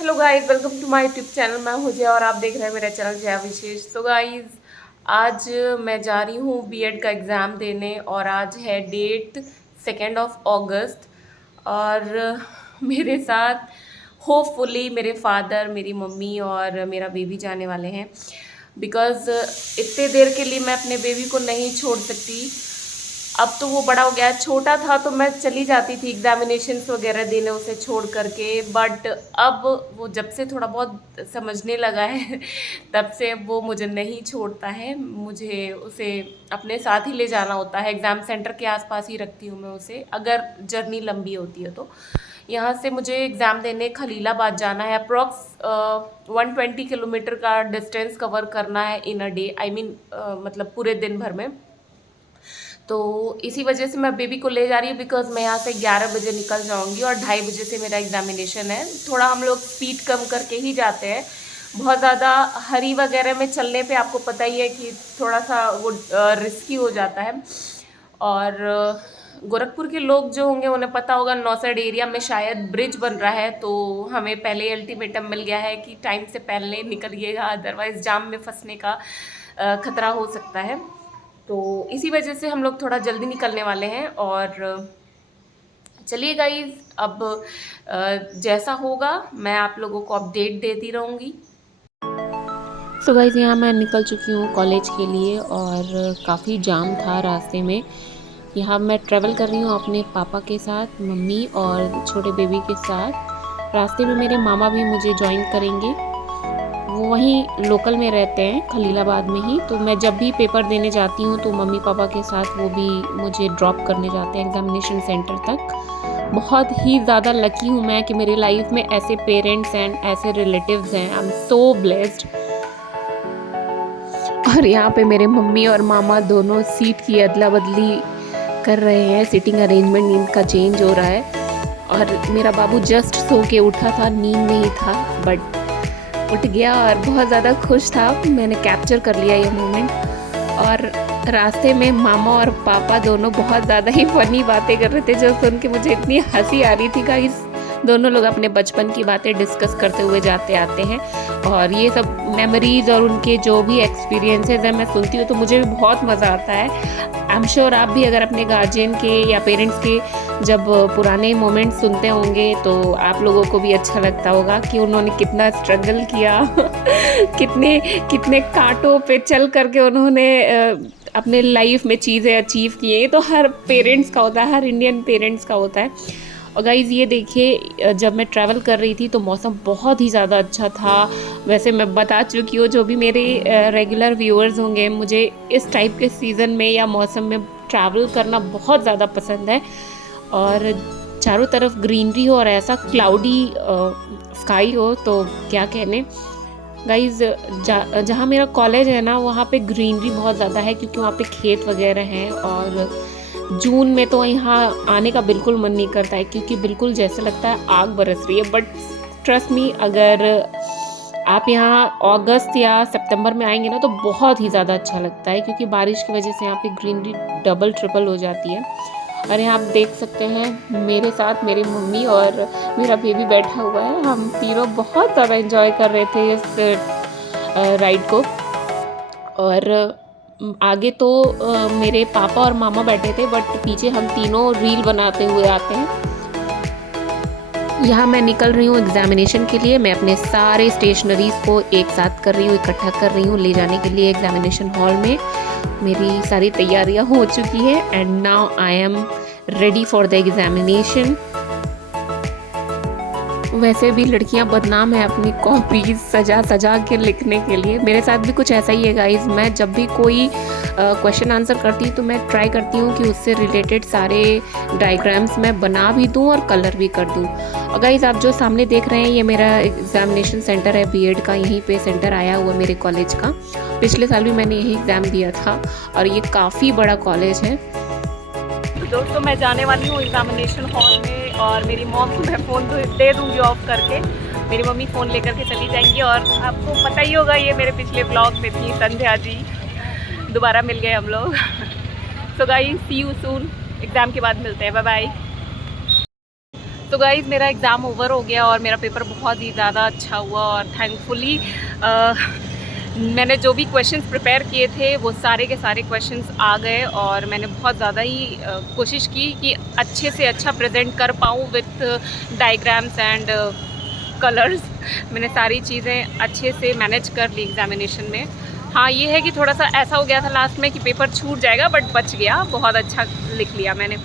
Hello guys, welcome to my YouTube channel. मैं हूं जया और आप देख रहे हैं मेरा चैनल जया विशेष। तो गाइस, आज मैं जा रही हूं बीएड का एग्ज़ाम देने और आज है डेट 2 अगस्त। और मेरे साथ होपफुली मेरे फादर, मेरी मम्मी और मेरा बेबी जाने वाले हैं। बिकॉज़ इतने देर के लिए मैं अपने बेबी को नहीं छोड़ सकती। अब तो वो बड़ा हो गया है। छोटा था तो मैं चली जाती थी एग्जामिनेशंस वगैरह देने उसे छोड़ करके, बट अब वो जब से थोड़ा बहुत समझने लगा है तब से वो मुझे नहीं छोड़ता है। मुझे उसे अपने साथ ही ले जाना होता है। एग्ज़ाम सेंटर के आसपास ही रखती हूँ मैं उसे, अगर जर्नी लंबी होती है तो। यहाँ से मुझे एग्ज़ाम देने खलीलाबाद जाना है। अप्रॉक्स 120 किलोमीटर का डिस्टेंस कवर करना है इन अ डे, आई मीन मतलब पूरे दिन भर में। तो इसी वजह से मैं बेबी को ले जा रही हूँ। बिकॉज मैं यहाँ से 11 बजे निकल जाऊँगी और 2:30 बजे से मेरा एग्जामिनेशन है। थोड़ा हम लोग स्पीड कम करके ही जाते हैं। बहुत ज़्यादा हरी वगैरह में चलने पे आपको पता ही है कि थोड़ा सा वो रिस्की हो जाता है। और गोरखपुर के लोग जो होंगे उन्हें पता होगा, नौसड़ एरिया में शायद ब्रिज बन रहा है, तो हमें पहले अल्टीमेटम मिल गया है कि टाइम से पहले निकलिएगा, अदरवाइज़ जाम में फंसने का खतरा हो सकता है। तो इसी वजह से हम लोग थोड़ा जल्दी निकलने वाले हैं। और चलिए गाइज, अब जैसा होगा मैं आप लोगों को अपडेट देती रहूँगी। सो गाइज़, यहाँ मैं निकल चुकी हूँ कॉलेज के लिए और काफ़ी जाम था रास्ते में। यहाँ मैं ट्रैवल कर रही हूँ अपने पापा के साथ, मम्मी और छोटे बेबी के साथ। रास्ते में मेरे मामा भी मुझे जॉइन करेंगे। वो वहीं लोकल में रहते हैं, खलीलाबाद में ही। तो मैं जब भी पेपर देने जाती हूँ तो मम्मी पापा के साथ वो भी मुझे ड्रॉप करने जाते हैं एग्ज़ामिनेशन सेंटर तक। बहुत ही ज़्यादा लकी हूँ मैं कि मेरी लाइफ में ऐसे पेरेंट्स एंड ऐसे रिलेटिव्स हैं। I am so blessed. और यहाँ पे मेरे मम्मी और मामा दोनों सीट की अदला बदली कर रहे हैं। सीटिंग अरेंजमेंट इनका चेंज हो रहा है। और मेरा बाबू जस्ट सो के उठा था, नींद नहीं था, बट उठ गया और बहुत ज़्यादा खुश था। मैंने कैप्चर कर लिया ये मोमेंट। और रास्ते में मामा और पापा दोनों बहुत ज़्यादा ही फनी बातें कर रहे थे, जो सुन के मुझे इतनी हंसी आ रही थी। गाइस, दोनों लोग अपने बचपन की बातें डिस्कस करते हुए जाते आते हैं। और ये सब मेमोरीज़ और उनके जो भी एक्सपीरियंसेस हैं मैं सुनती हूँ तो मुझे भी बहुत मज़ा आता है। आई एम श्योर आप भी अगर अपने गार्जियन के या पेरेंट्स के जब पुराने मोमेंट्स सुनते होंगे तो आप लोगों को भी अच्छा लगता होगा कि उन्होंने कितना स्ट्रगल किया कितने कितने कांटों पे चल करके उन्होंने अपने लाइफ में चीज़ें अचीव की हैं। ये तो हर पेरेंट्स का होता है, हर इंडियन पेरेंट्स का होता है। और गाइज़, ये देखिए, जब मैं ट्रैवल कर रही थी तो मौसम बहुत ही ज़्यादा अच्छा था। वैसे मैं बता चुकी हूँ, जो भी मेरे रेगुलर व्यूअर्स होंगे, मुझे इस टाइप के सीज़न में या मौसम में ट्रैवल करना बहुत ज़्यादा पसंद है। और चारों तरफ ग्रीनरी हो और ऐसा क्लाउडी स्काई हो तो क्या कहने। गाइज़, जहाँ मेरा कॉलेज है ना, वहाँ पे ग्रीनरी बहुत ज़्यादा है क्योंकि वहाँ पे खेत वगैरह हैं। और जून में तो यहाँ आने का बिल्कुल मन नहीं करता है क्योंकि बिल्कुल जैसे लगता है आग बरस रही है। बट ट्रस्ट मी, अगर आप यहाँ अगस्त या सितंबर में आएंगे ना तो बहुत ही ज़्यादा अच्छा लगता है क्योंकि बारिश की वजह से यहाँ पे ग्रीनरी डबल ट्रिपल हो जाती है। और यहाँ आप देख सकते हैं मेरे साथ मेरी मम्मी और मेरा बेबी बैठा हुआ है। हम तीनों बहुत ज़्यादा एंजॉय कर रहे थे इस राइड को। और आगे तो मेरे पापा और मामा बैठे थे, बट पीछे हम तीनों रील बनाते हुए आते हैं। यहाँ मैं निकल रही हूँ एग्जामिनेशन के लिए। मैं अपने सारे स्टेशनरीज़ को एक साथ कर रही हूँ, इकट्ठा कर रही हूँ ले जाने के लिए एग्जामिनेशन हॉल में। मेरी सारी तैयारियाँ हो चुकी है and now I am ready for the examination. वैसे भी लड़कियां बदनाम है अपनी कॉपीज सजा सजा के लिखने के लिए। मेरे साथ भी कुछ ऐसा ही है गाइज। मैं जब भी कोई क्वेश्चन आंसर करती हूँ तो मैं ट्राई करती हूँ कि उससे रिलेटेड सारे डायग्राम्स मैं बना भी दूँ और कलर भी कर दूँ। और गाइज, आप जो सामने देख रहे हैं ये मेरा एग्जामिनेशन सेंटर है बीएड का। यहीं पे सेंटर आया हुआ मेरे कॉलेज का। पिछले साल भी मैंने यही एग्ज़ाम दिया था और ये काफ़ी बड़ा कॉलेज है। दोस्तों, मैं जाने वाली हूँ एग्जामिनेशन हॉल में और मेरी मॉम को मैं फ़ोन दे दूँगी ऑफ करके। मेरी मम्मी फ़ोन लेकर के चली जाएंगी। और आपको पता ही होगा, ये मेरे पिछले ब्लॉग में थी संध्या जी, दोबारा मिल गए हम लोग। So guys, see you soon. Exam के बाद मिलते हैं। Bye bye. तो गाइज़ मेरा एग्ज़ाम ओवर हो गया और मेरा पेपर बहुत ही ज़्यादा अच्छा हुआ और थैंकफुली मैंने जो भी क्वेश्चंस प्रिपेयर किए थे वो सारे के सारे क्वेश्चंस आ गए और मैंने बहुत ज़्यादा ही कोशिश की कि अच्छे से अच्छा प्रेजेंट कर पाऊँ विथ डायग्राम्स एंड कलर्स। मैंने सारी चीज़ें अच्छे से मैनेज कर ली एग्ज़ामिनेशन में। हाँ, ये है कि थोड़ा सा ऐसा हो गया था लास्ट में कि पेपर छूट जाएगा, बट बच गया, बहुत अच्छा लिख लिया मैंने।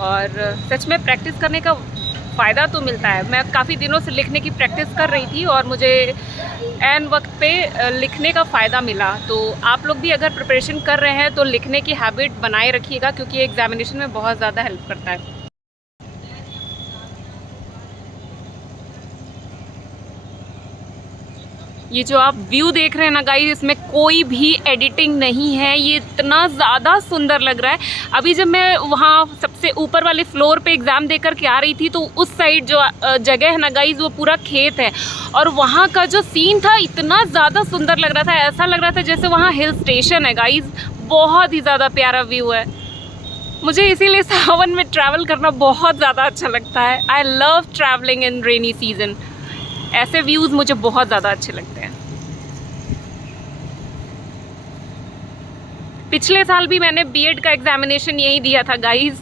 और सच में प्रैक्टिस करने का फ़ायदा तो मिलता है। मैं काफ़ी दिनों से लिखने की प्रैक्टिस कर रही थी और मुझे ऐन वक्त पे लिखने का फ़ायदा मिला। तो आप लोग भी अगर प्रिपरेशन कर रहे हैं तो लिखने की हैबिट बनाए रखिएगा, क्योंकि एग्ज़ामिनेशन में बहुत ज़्यादा हेल्प करता है। ये जो आप व्यू देख रहे हैं ना गाइस, इसमें कोई भी एडिटिंग नहीं है, ये इतना ज़्यादा सुंदर लग रहा है। अभी जब मैं वहाँ सबसे ऊपर वाले फ्लोर पे एग्ज़ाम देकर के आ रही थी तो उस साइड जो जगह है ना गाइस, वो पूरा खेत है और वहाँ का जो सीन था इतना ज़्यादा सुंदर लग रहा था, ऐसा लग रहा था जैसे वहाँ हिल स्टेशन है गाइस। बहुत ही ज़्यादा प्यारा व्यू है। मुझे इसीलिए सावन में ट्रैवल करना बहुत ज़्यादा अच्छा लगता है। I love travelling in rainy season. ऐसे व्यूज़ मुझे बहुत ज़्यादा अच्छे लगते हैं। पिछले साल भी मैंने बीएड का एग्ज़ामिनेशन यही दिया था गाइस,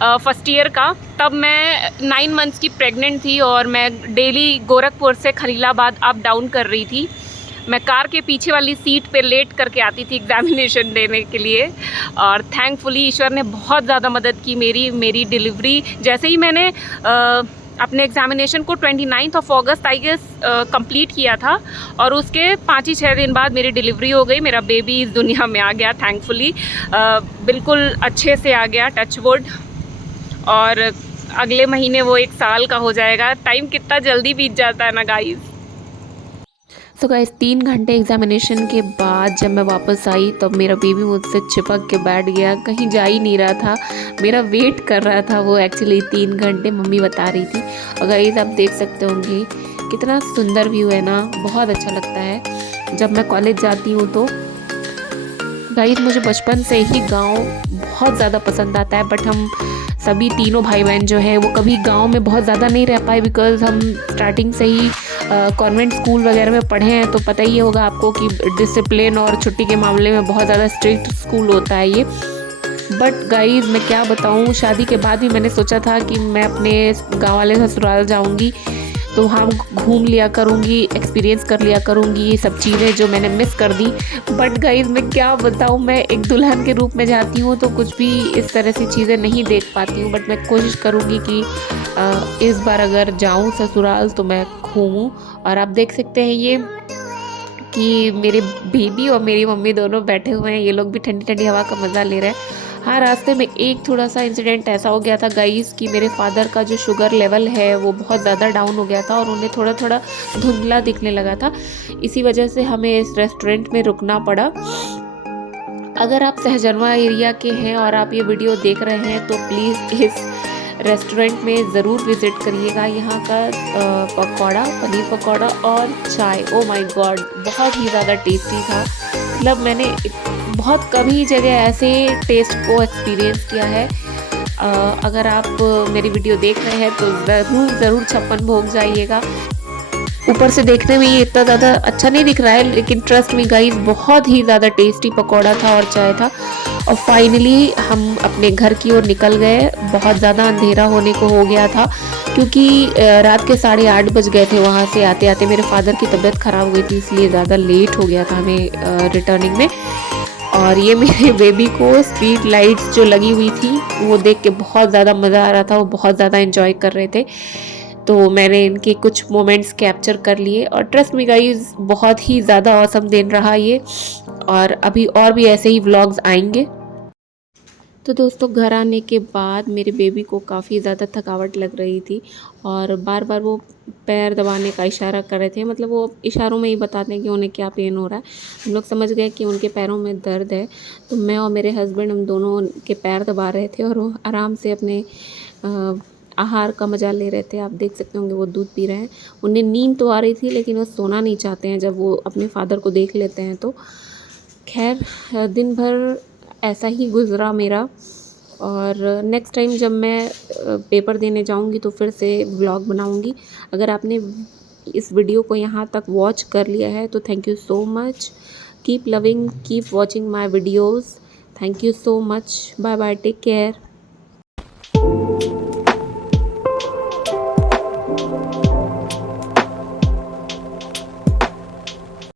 फर्स्ट ईयर का। तब मैं 9 मंथ्स की प्रेग्नेंट थी और मैं डेली गोरखपुर से खलीलाबाद अप डाउन कर रही थी। मैं कार के पीछे वाली सीट पे लेट करके आती थी एग्ज़ामिनेशन देने के लिए और थैंकफुली ईश्वर ने बहुत ज़्यादा मदद की मेरी डिलीवरी जैसे ही मैंने अपने एग्ज़ामिनेशन को 29 अगस्त आई गेस कंप्लीट किया था और उसके 5 ही 6 दिन बाद मेरी डिलीवरी हो गई। मेरा बेबी इस दुनिया में आ गया थैंकफुली, बिल्कुल अच्छे से आ गया, टच वुड। और अगले महीने वो 1 साल का हो जाएगा। टाइम कितना जल्दी बीत जाता है ना गाइस। सो गाइस 3 घंटे एग्जामिनेशन के बाद जब मैं वापस आई तब मेरा बेबी मुझसे चिपक के बैठ गया, कहीं जा ही नहीं रहा था, मेरा वेट कर रहा था वो एक्चुअली 3 घंटे, मम्मी बता रही थी। और गाइस आप देख सकते होंगे कितना सुंदर व्यू है ना, बहुत अच्छा लगता है जब मैं कॉलेज जाती हूँ तो। गाइस मुझे बचपन से ही गांव बहुत ज़्यादा पसंद आता है, बट हम सभी तीनों भाई बहन जो है वो कभी गांव में बहुत ज़्यादा नहीं रह पाए, बिकॉज़ हम स्टार्टिंग से ही कॉन्वेंट स्कूल वगैरह में पढ़े हैं। तो पता ही होगा आपको कि डिसिप्लिन और छुट्टी के मामले में बहुत ज़्यादा स्ट्रिक्ट स्कूल होता है ये। बट गाइस मैं क्या बताऊँ, शादी के बाद भी मैंने सोचा था कि मैं अपने गाँव वाले ससुराल जाऊँगी तो वहाँ घूम लिया करूँगी, एक्सपीरियंस कर लिया करूँगी ये सब चीज़ें जो मैंने मिस कर दी। बट गाइस मैं क्या बताऊँ, मैं एक दुल्हन के रूप में जाती हूँ तो कुछ भी इस तरह से चीज़ें नहीं देख पाती हूँ। बट मैं कोशिश करूँगी कि इस बार अगर जाऊँ ससुराल तो मैं घूमूँ। और आप देख सकते हैं ये कि मेरे बेबी और मेरी मम्मी दोनों बैठे हुए हैं, ये लोग भी ठंडी ठंडी हवा का मज़ा ले रहे हैं। हाँ, रास्ते में एक थोड़ा सा इंसिडेंट ऐसा हो गया था गाइस कि मेरे फादर का जो शुगर लेवल है वो बहुत ज़्यादा डाउन हो गया था और उन्हें थोड़ा थोड़ा धुंधला दिखने लगा था। इसी वजह से हमें इस रेस्टोरेंट में रुकना पड़ा। अगर आप सहजनवा एरिया के हैं और आप ये वीडियो देख रहे हैं तो प्लीज़ इस रेस्टोरेंट में ज़रूर विज़िट करिएगा। यहाँ का पकौड़ा, पनीर पकौड़ा और चाय, ओ माय गॉड, बहुत ही ज़्यादा टेस्टी था। मतलब मैंने बहुत कम ही जगह ऐसे टेस्ट को एक्सपीरियंस किया है। अगर आप मेरी वीडियो देख रहे हैं तो ज़रूर 56 भोग जाइएगा। ऊपर से देखने में ये इतना ज़्यादा अच्छा नहीं दिख रहा है, लेकिन ट्रस्ट मी गाइस बहुत ही ज़्यादा टेस्टी पकौड़ा था और चाय था। और फाइनली हम अपने घर की ओर निकल गए। बहुत ज़्यादा अंधेरा होने को हो गया था क्योंकि रात के 8:30 बज गए थे। वहाँ से आते आते मेरे फादर की तबीयत ख़राब हो गई थी, इसलिए ज़्यादा लेट हो गया था हमें रिटर्निंग में। और ये मेरे बेबी को स्ट्रीट लाइट्स जो लगी हुई थी वो देख के बहुत ज़्यादा मज़ा आ रहा था, वो बहुत ज़्यादा एंजॉय कर रहे थे। तो मैंने इनके कुछ मोमेंट्स कैप्चर कर लिए और ट्रस्ट मी गाइस बहुत ही ज़्यादा ऑसम दिन रहा ये। और अभी और भी ऐसे ही व्लॉग्स आएंगे। तो दोस्तों घर आने के बाद मेरे बेबी को काफ़ी ज़्यादा थकावट लग रही थी और बार बार वो पैर दबाने का इशारा कर रहे थे। मतलब वो इशारों में ही बताते हैं कि उन्हें क्या पेन हो रहा है। हम लोग समझ गए कि उनके पैरों में दर्द है, तो मैं और मेरे हस्बैंड हम दोनों उनके पैर दबा रहे थे और वो आराम से अपने आहार का मजा ले रहे थे। आप देख सकते होंगे वो दूध पी रहे हैं। उन्हें नींद तो आ रही थी लेकिन वो सोना नहीं चाहते हैं जब वो अपने फादर को देख लेते हैं तो। खैर दिन भर ऐसा ही गुजरा मेरा। और नेक्स्ट टाइम जब मैं पेपर देने जाऊंगी तो फिर से व्लॉग बनाऊंगी। अगर आपने इस वीडियो को यहाँ तक वॉच कर लिया है तो thank you so much. Keep loving, keep watching my videos. Thank you so much. Bye bye, take care.